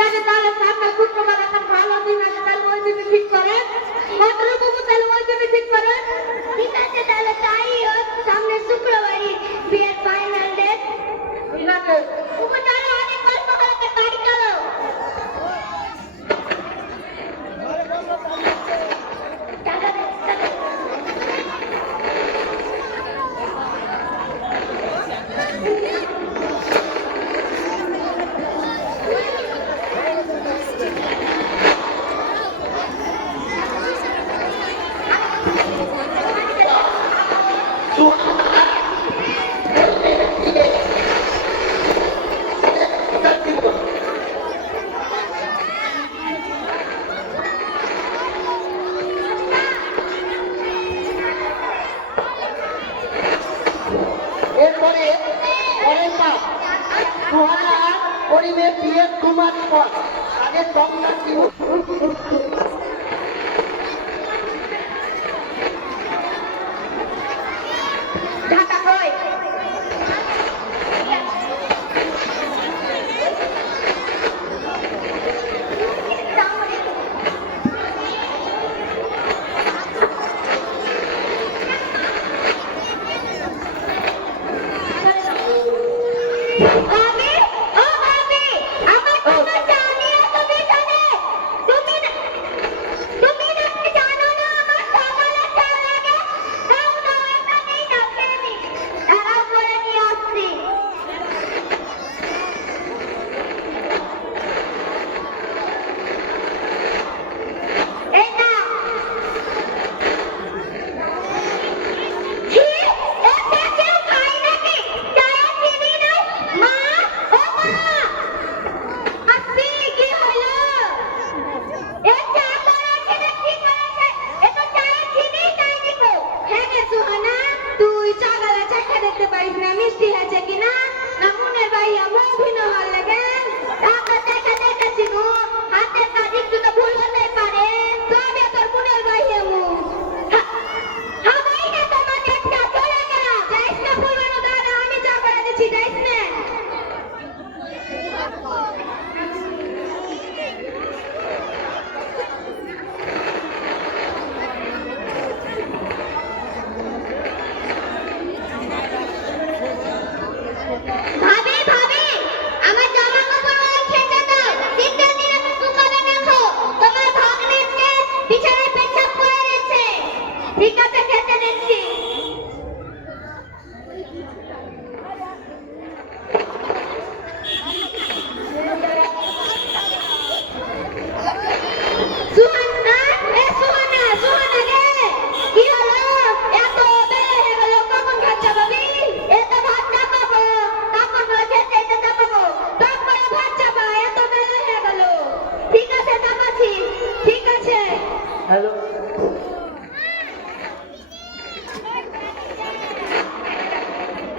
আছে তাহলে সামনে শুক্রবার একটা ভালো দিন আছে তাহলে ওই দিনে ঠিক করেন মাতৃবাবু তাহলে ওই দিনে ঠিক করেন ঠিক আছে তাহলে তাই হোক সামনে শুক্রবারই বিয়ের ফাইনাল ডেট ঠিক আছে তুমি তাহলে অনেক গল্প করতে গাড়ি চলো এরপরে পরের পাঠ সুহানা করিবে বিয়ের কুমার পথ তাদের বক্তা কি ঢাকা কই আমি ও আমি আমার কথা জানি তুমি জানে তুমি না জানো না আমার সকালে চা লাগে দাও দাও এটা নেই না খেয়ে তারাও করে নিয়ে আসছি এই না কি এটা কেউ খাই নাকি চায়ে চিনি নাই মা ও মা আসি কি হলো এ চা করেছে না কি করেছে এ তো চায়ে চিনি নাই নিকো হ্যাঁ রে সুহানা তুই চা গালা চাখা দেখতে পারিস না মিষ্টি আছে কিনা না মনের ভাইয়া মুখ ভিন্ন হল লাগে টাকা দেখা দেখাচ্ছি গো হাতের কাজ একটু তো ভুল হতে পারে তবে তোর মনের ভাইয়া মুখ হাবাই না তোমার একটা চলে গেল যাইস না ফুলবানো দাঁড়া আমি চা করে দিচ্ছি যাইস না ভাবি ভাবি আমার জামা কাপড় ওই ছেঁচে দাও তিনটা দিন আমি শুকাবে দেখো তোমার ভাগ্নিকে বিছানায় পেছাব করে গেছে ঠিক আছে খেতে দিচ্ছি সুহানা এ সুহানা সুহানা রে কি হলো এত বেলা হয়ে গেল কখন খাচ্ছা ভাবি এত ভাত চাপাবো কাপড়গুলো খেতে এতে চাপাবো টক করে ভাত চাপা এত বেলা হয়ে গেল ঠিক আছে চাপাচ্ছি ঠিক আছে হ্যালো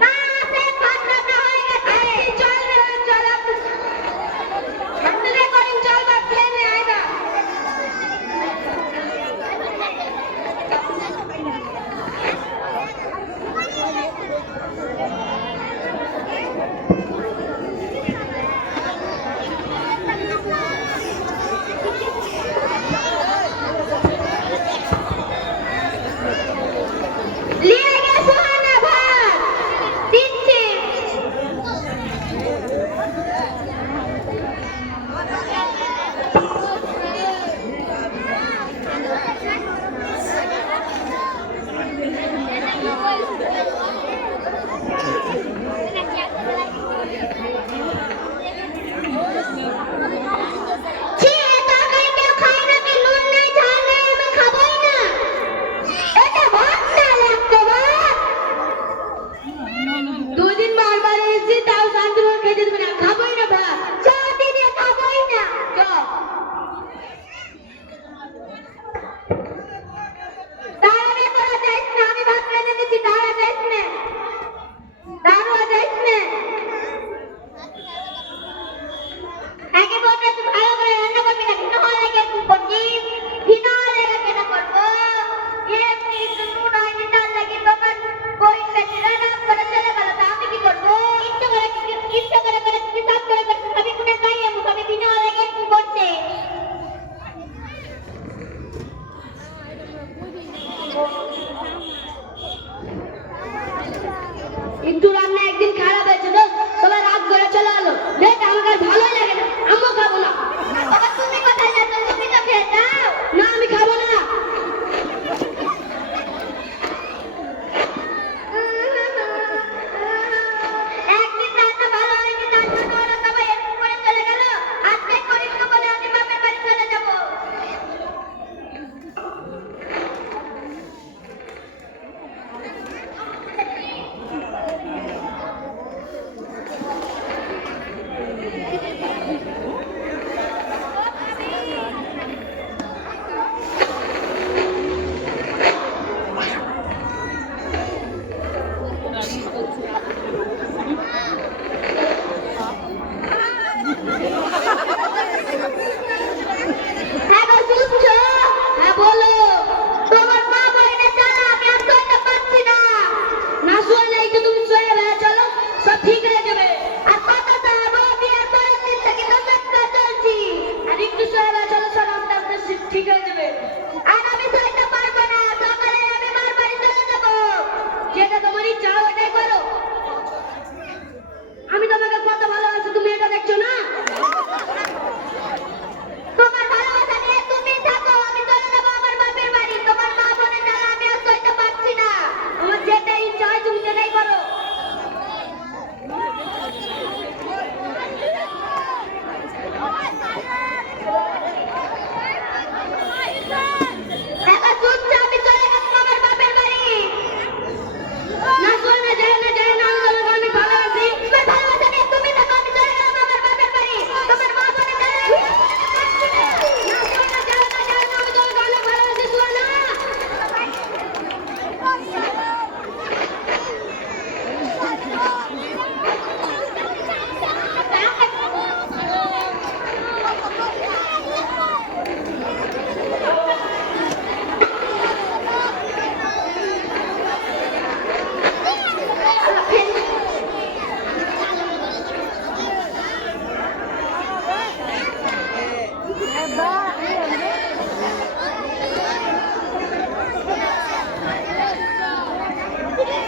মা সে ভাত রান্না হয়ে গেছে চল রে চল আপনি রেকর্ডিং চলবা প্লেনে আইবা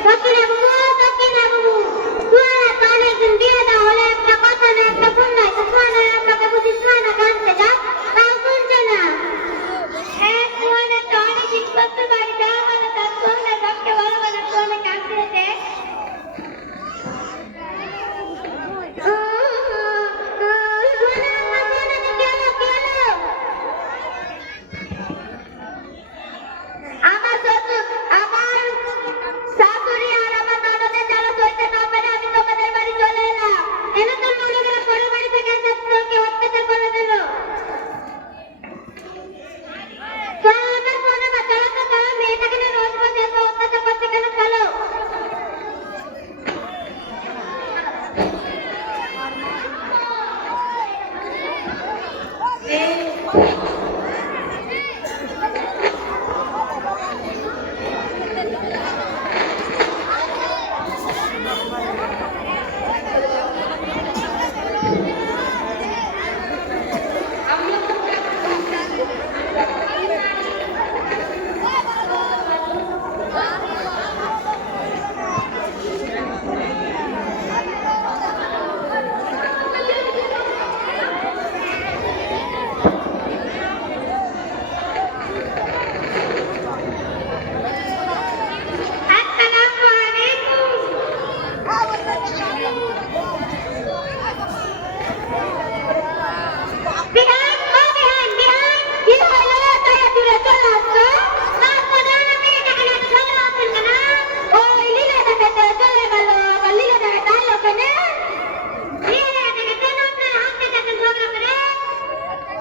সকিনা বাবু সোয়ানা তো অনেকদিন দিয়ে দেওয়া হলে একটা কথা না একটা ফোন নাই তো সোয়ানা আপনাকে বুঝি সোয়ানা গানতে যা তাও শুনছে না হ্যাঁ সোয়ানা তো অনেকদিন করতে পারি দেওয়া মানে তার সোয়ানা সবকে ভালো মানে সোয়ানা কাঁদতে দেয় আমার শ্বশুর আমার শাশুড়ি আর আমার ননদের যারা সইতে না পারে আমি তোমাদের বাড়ি চলে এলাম এনে তো লোকেরা পরের বাড়ি থেকে এসে তোকে অত্যাচার করে দিল আমার ফোনে না চালাতে চালা মেয়েটাকে নিয়ে রোজ রোজ এত অত্যাচার করতে কেন চলো আসসালামু আলাইকুম বিহান ও বিহান কি হলো তাই দূরে চলে আসছো না কোনা আমি এখানে চলে আসছেন না ওই লীলা দেখতে চলে গেল আবার লীলা দেখতে আইলো কেন লীলা দেখতে কেন আপনার হাত থেকে ঝগড়া করে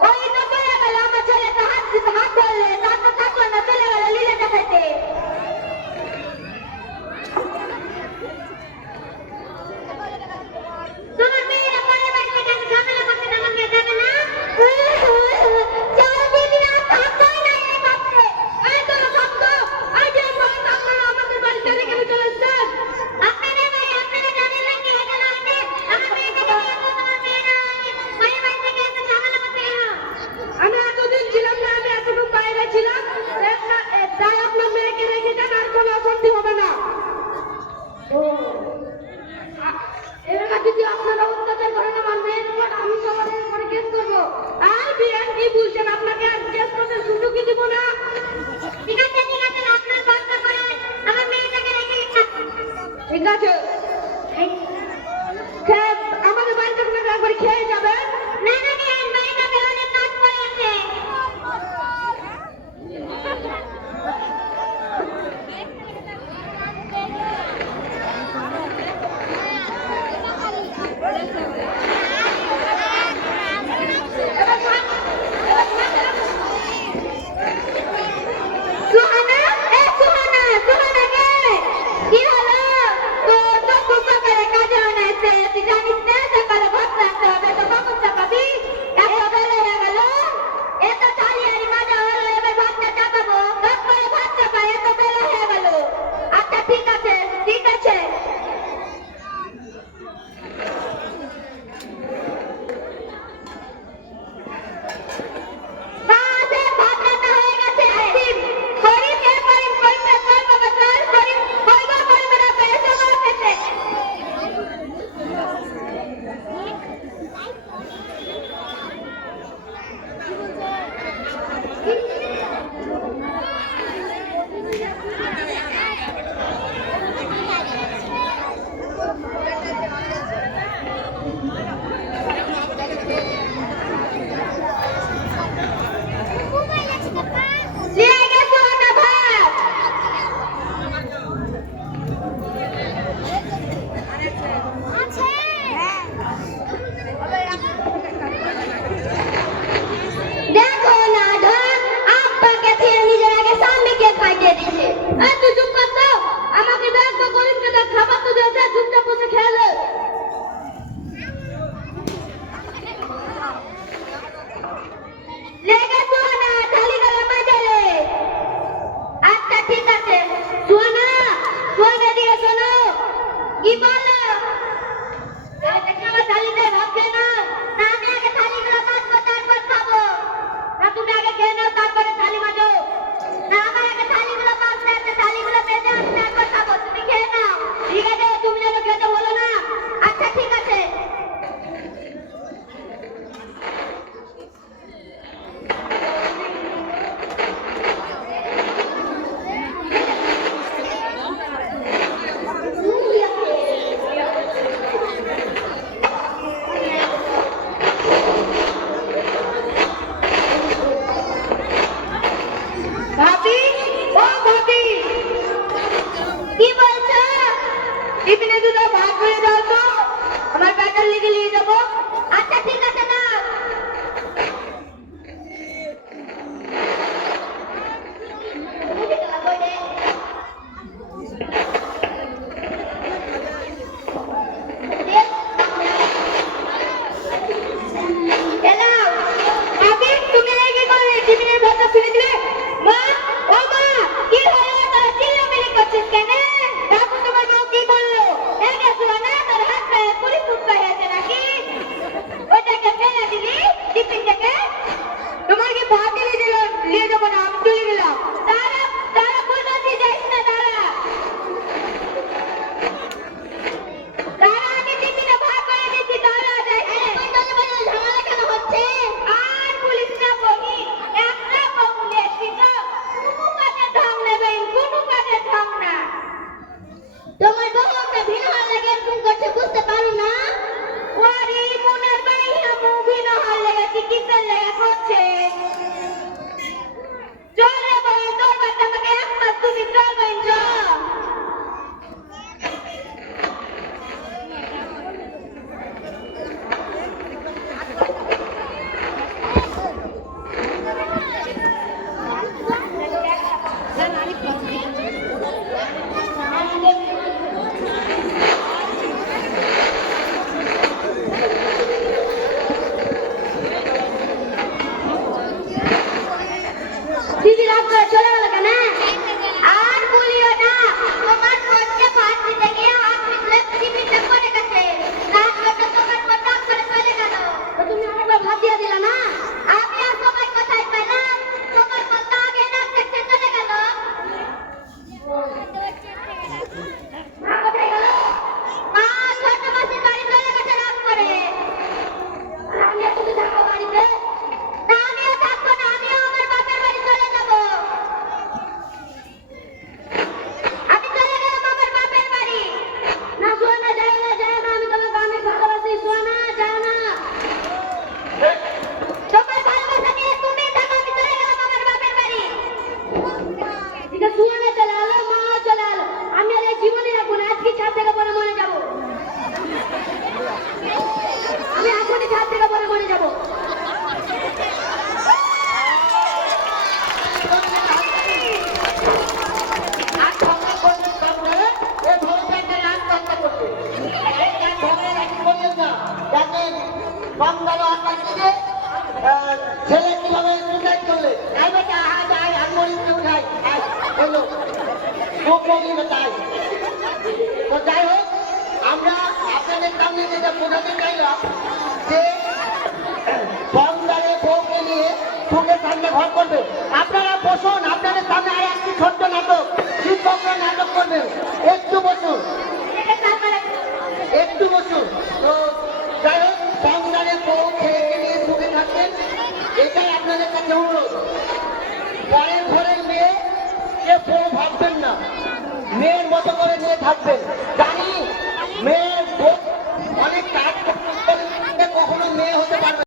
ওই তো চলে গেল আমার ছেলে তো হাত ধরলে তারপর থাকলো না চলে গেল লীলা দেখাইতে তোমার মেয়েরা পরের বাড়ি থেকে ঝামেলা করতে আমার মেয়ে যাবে না চলো দিদি না থাকবোই না এই বাপরে এই চলো থাকবো এই যে বলেন আপনারা আমাদের বাড়ি চলে কেন চলে এসেছেন আপনাদের বাড়ি আপনারা জানেন না কি এখানে আছে আমার মেয়েকে নিয়ে তোমার মেয়েরা পরের বাড়ি থেকে এসে ঝামেলা করতে এলো আমি এতদিন ছিলাম না আমি এতটুকু বাইরে ছিলাম তাই আপনার মেয়েকে রেখে যান আর কোনো অশান্তি হবে না এরা যদি আপনারা অত্যাচার করেন আমার মেয়ের উপর আমি সবার উপরে কেস করবো আর বিয়ান কি বলছেন আপনাকে আর কেস করতে সুযোগই দিব না ঠিক আছে আপনার বন্ধ করেন আমার মেয়েটাকে রেখে ঠিক আছে আমাদের বাড়িতে কোনো একবার খেয়ে যাবে না না বিয়ান বাড়িটাতে অনেক কাজ পড়ে আছে ভাত দিয়ে দিলা না আমি আর তোমার কথাই পেলাম তোমার কথা আগে না দেখতে চলে গেল মা কোথায় গেল মা ছোট মাসির বাড়ি চলে গেছে রাত করে আমি তুমি থাকো বাড়িতে না আমিও থাকবো না আমিও আমার বাপের বাড়ি চলে যাবো আমি চলে গেলাম আমার বাপের বাড়ি না সোনা যায় না আমি তোমাকে অনেক ভালোবাসি সোনা যায় না তোমার ভালোবাসা নিয়ে তুমি থাকো আমি চলে গেলাম আমার বাপের বাড়ি ঠিক আছে সোনা চলে এলো মা চলে এলো আমি আর এই জীবনে রাখবো না আজকে ছাদ থেকে পরে মরে যাবো আমি এখনই ছাদ থেকে পরে মরে যাবো আর ঝগড়া করবেন সামনে এ ধরে একটা রাত ঝগড়া করবে এই রাত ঝগড়া রাখি বললেন না দেখেন বাংলার আকাশ থেকে ছেলে কিভাবে সুসাইড করলে আই বেটা আয় আর মরি উঠাই আয় বললো খুব বলি বেটাই তো যাই হোক আমরা আপনাদের সামনে যেটা বোঝাতে চাইলাম যে বাংলারে বউকে নিয়ে সুখের সামনে ঘর করবে আপনারা বসুন আপনাদের সামনে আর একটি ছোট্ট নাটক শিক্ষকরা নাটক করবেন একটু বসুন একটু বসুন তো যাই হোক বাংলারে বউ ছেলেকে নিয়ে সুখে থাকবেন এটাই আপনাদের কাছে অনুরোধ পরের ঘরের মেয়ে কে বউ ভাববেন না মেয়ের মতো করে নিয়ে থাকবেন